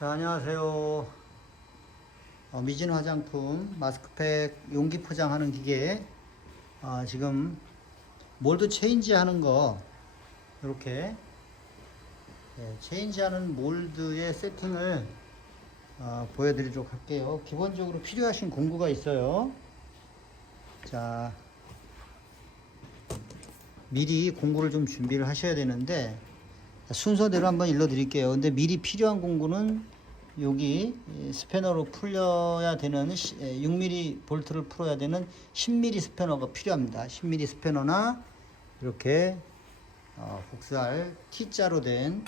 자, 안녕하세요. 미진 화장품 마스크팩 용기 포장하는 기계, 지금 몰드 체인지 하는 거 이렇게 체인지 하는 몰드의 세팅을 보여드리도록 할게요. 기본적으로 필요하신 공구가 있어요. 자, 미리 공구를 좀 준비를 하셔야 되는데 순서대로 한번 일러 드릴게요. 근데 미리 필요한 공구는 여기 스패너로 풀려야 되는 6mm 볼트를 풀어야 되는 10mm 스패너가 필요합니다. 10mm 스패너나 이렇게 복사할 T자로 된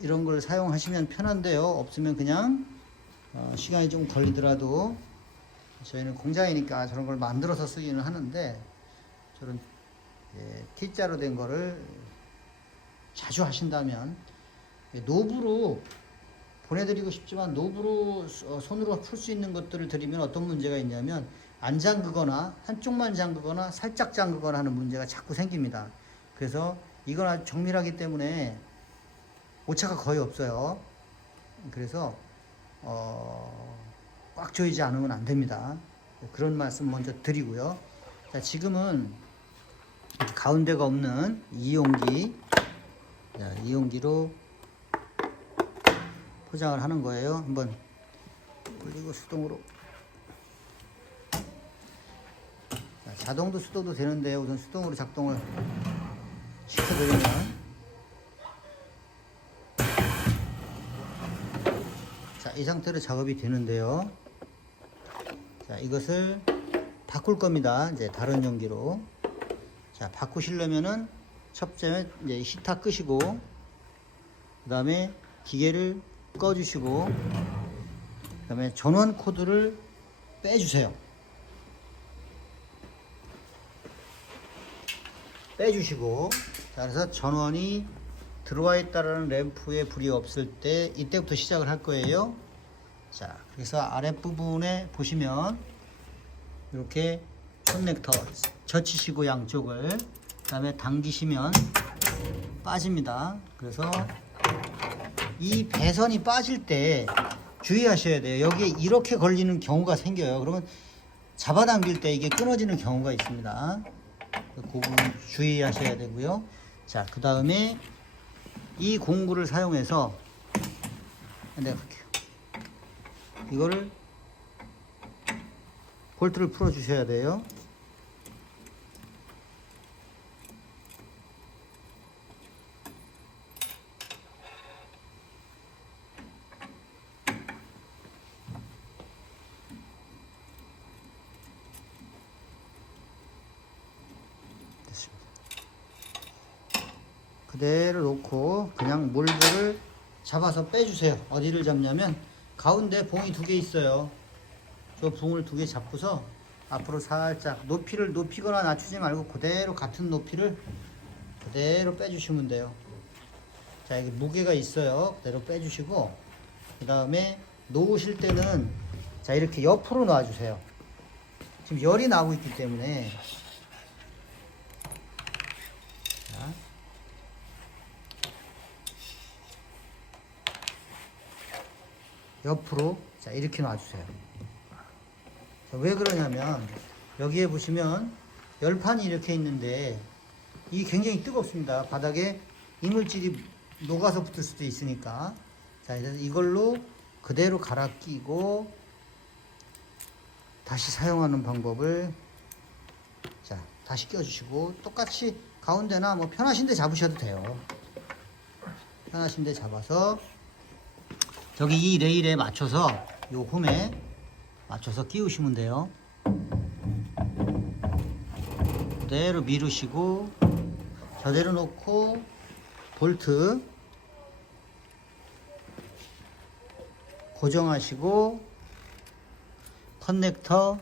이런 걸 사용하시면 편한데요. 없으면 그냥 시간이 좀 걸리더라도 저희는 공장이니까 저런 걸 만들어서 쓰기는 하는데 저런 T자로 된 거를 자주 하신다면, 노브로 보내드리고 싶지만 노브로 손으로 풀 수 있는 것들을 드리면 어떤 문제가 있냐면 안 잠그거나 한쪽만 잠그거나 살짝 잠그거나 하는 문제가 자꾸 생깁니다. 그래서 이건 아주 정밀하기 때문에 오차가 거의 없어요. 그래서 꽉 조이지 않으면 안 됩니다. 그런 말씀 먼저 드리고요. 자, 지금은 가운데가 없는 이용기, 이용기로 포장을 하는 거예요. 한번 올리고 수동으로. 자동도 수동도 되는데 우선 수동으로 작동을 시켜드리면, 자, 이 상태로 작업이 되는데요. 자, 이것을 바꿀 겁니다. 이제 다른 용기로. 자, 바꾸시려면은 첫째 이제 히터 끄시고, 그 다음에 기계를 꺼주시고, 그 다음에 전원 코드를 빼주세요. 빼주시고, 자, 그래서 전원이 들어와 있다라는 램프에 불이 없을 때 이때부터 시작을 할 거예요. 자, 그래서 아랫부분에 보시면 이렇게 커넥터 젖히시고 양쪽을, 그 다음에 당기시면 빠집니다. 그래서 이 배선이 빠질 때 주의하셔야 돼요. 여기에 이렇게 걸리는 경우가 생겨요. 그러면 잡아당길 때 이게 끊어지는 경우가 있습니다. 그 부분 주의하셔야 되고요. 자, 그 다음에 이 공구를 사용해서 내가 갈게요. 이거를 볼트를 풀어 주셔야 돼요. 그대로 놓고 그냥 몰드를 잡아서 빼주세요. 어디를 잡냐면 가운데 봉이 2개 있어요. 저 봉을 2개 잡고서 앞으로 살짝 높이를 높이거나 낮추지 말고 그대로 같은 높이를 그대로 빼주시면 돼요. 자, 여기 무게가 있어요. 그대로 빼주시고, 그 다음에 놓으실 때는 자, 이렇게 옆으로 놔주세요. 지금 열이 나고 있기 때문에. 자, 옆으로, 자, 이렇게 놔주세요. 자, 왜 그러냐면 여기에 보시면 열판이 이렇게 있는데 이게 굉장히 뜨겁습니다. 바닥에 이물질이 녹아서 붙을 수도 있으니까. 자, 이걸로 그대로 갈아 끼고 다시 사용하는 방법을, 자, 다시 껴주시고 똑같이 가운데나 뭐 편하신 데 잡으셔도 돼요. 편하신 데 잡아서 저기 이 레일에 맞춰서 요 홈에 맞춰서 끼우시면 돼요. 그대로 미루시고 저대로 놓고 볼트 고정하시고 커넥터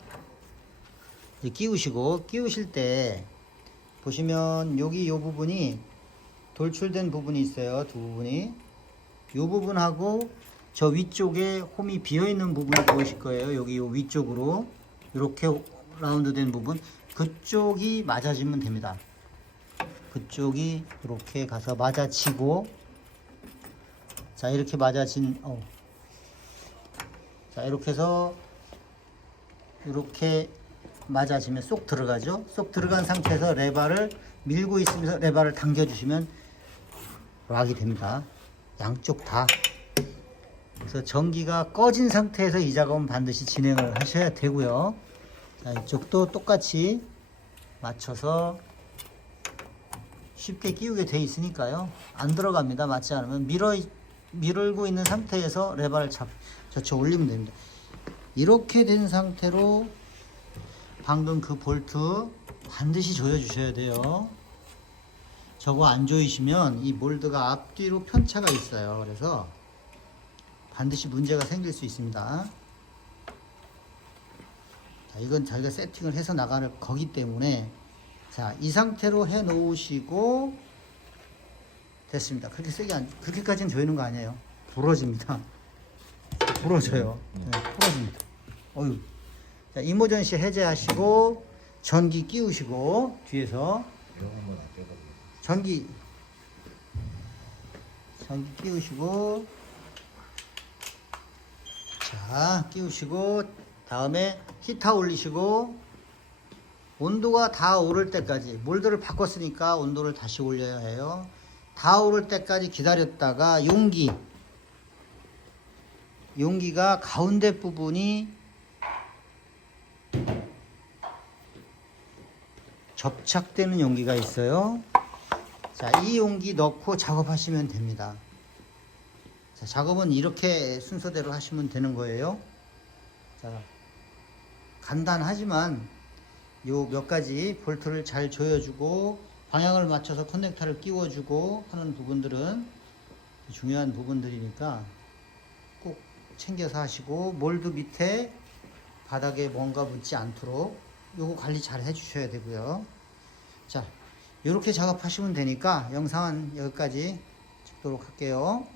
끼우시고, 끼우실 때 보시면 여기 요 부분이 돌출된 부분이 있어요. 2부분이. 요 부분하고 저 위쪽에 홈이 비어있는 부분을 보이실 거예요. 여기 요 위쪽으로 이렇게 라운드 된 부분, 그쪽이 맞아지면 됩니다. 그쪽이 이렇게 가서 맞아치고 자, 이렇게 맞아진, 자, 이렇게 해서, 이렇게 맞아지면 쏙 들어가죠. 쏙 들어간 상태에서 레바를 밀고 있으면서 레바를 당겨주시면 락이 됩니다. 양쪽 다. 그래서 전기가 꺼진 상태에서 이 작업은 반드시 진행을 하셔야 되고요. 자, 이쪽도 똑같이 맞춰서 쉽게 끼우게 돼 있으니까요. 안 들어갑니다. 맞지 않으면 밀고 있는 상태에서 레바를 젖혀 올리면 됩니다. 이렇게 된 상태로 방금 그 볼트 반드시 조여 주셔야 돼요. 저거 안 조이시면 이 몰드가 앞뒤로 편차가 있어요. 그래서 반드시 문제가 생길 수 있습니다. 자, 이건 자기가 세팅을 해서 나갈 거기 때문에, 자, 이 상태로 해 놓으시고 됐습니다. 그렇게 세게 그렇게까지는 조이는 거 아니에요. 부러집니다. 부러져요. 네, 부러집니다. 어휴. 자, 이모전시 해제하시고 전기 끼우시고 뒤에서 전기 끼우시고, 자, 끼우시고 다음에 히터 올리시고 온도가 다 오를 때까지, 몰드를 바꿨으니까 온도를 다시 올려야 해요. 다 오를 때까지 기다렸다가 용기가 가운데 부분이 접착되는 용기가 있어요. 자, 이 용기 넣고 작업하시면 됩니다. 자, 작업은 이렇게 순서대로 하시면 되는 거예요. 자, 간단하지만 요 몇 가지 볼트를 잘 조여주고 방향을 맞춰서 커넥터를 끼워주고 하는 부분들은 중요한 부분들이니까 꼭 챙겨서 하시고, 몰드 밑에 바닥에 뭔가 묻지 않도록 요거 관리 잘 해주셔야 되고요. 자, 이렇게 작업하시면 되니까 영상은 여기까지 찍도록 할게요.